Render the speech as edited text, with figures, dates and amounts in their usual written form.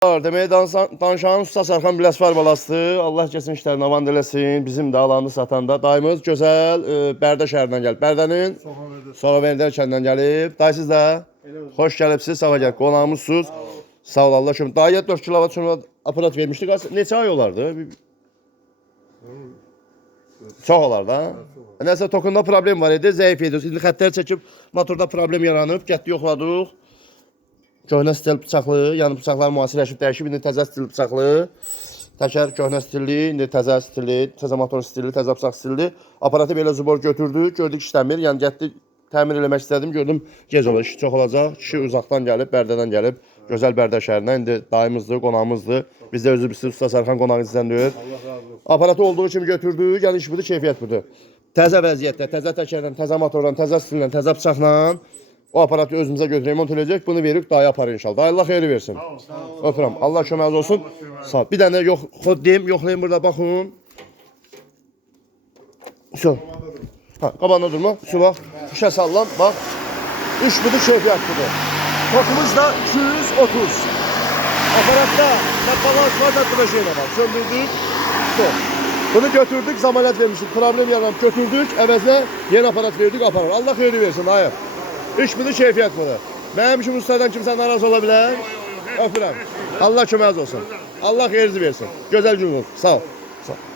Deməyə danışanın usta Sarxan Biləsvar balasıdır. Allah kəsin işlərini avan eləsin. Bizim də alanı satanda. Dayımız gözəl Bərdə şəhərindən gəlib. Bərdənin Soğaverdə kəndən gəlib. Dayı siz də xoş gəlibsiniz. Sağ gəl. Qonağımızsınız. Sağ ol Allah şükür. Dayıya 4 kilovat sonra aparat vermişdik. Neçə ay olardı? Çox olar da. Nəsə tokunda problem var idi. Zəif idi. İndi xəttləri çəkib motorda problem yaranıb. Getdi yoxladıq. Köhnə stil bıçaqlı, yəni bıçaqlar müasirləşib dəyişib, indi təzə stil bıçaqlı. Təkər köhnə stilli, indi təzə stilli, təzə motor stilli, təzə bıçaq stilli. Aparatı belə zubor götürdük, gördük işləmir. Yəni getdi təmir eləmək istədim, gördüm gec olur, iş çox olacaq. Kişi uzaqdan gəlib, Bərdədən gəlib. Gözəl Bərdə şəhərindən, indi dayımızdır, qonağımızdır. Biz də özü Usta Sarxan qonağı sizdən deyir. Aparatı olduğu kimi götürdük, yəni iş budur, keyfiyyət budur. Təzə vəziyyətdə, təzə təkərdən, təzə motordan, təzə stillə, təzə bıçaqla o aparatı özümüzə götürüb remont edəcək. Bunu verib dayı aparır inşallah. Dayı Allah xeyri versin. Öpürəm. Allah köməyiniz olsun. Sağ ol. Bir dənə yoxlayın burada baxın. Şu. Ha, qabağında durma. Şu bax. İşə sallan. Bax. İş budur, keyfiyyət budur. Tokumuz da 230. Aparatda nə balans var, nə bir şey var. Söndürdük. Stop. Bunu götürdük, zamanət vermişdik. Problem yaranıb götürdük. Əvəzinə yeni aparat verdik, aparır. Allah xeyri versin. Hayır. İş budur, keyfiyyət budur. Mənim işim ustadan kimsə narazı ola bilər. Öpürəm. Allah köməyiniz olsun. Allah xeyirinizi versin. Gözəl gün olsun. Sağ ol.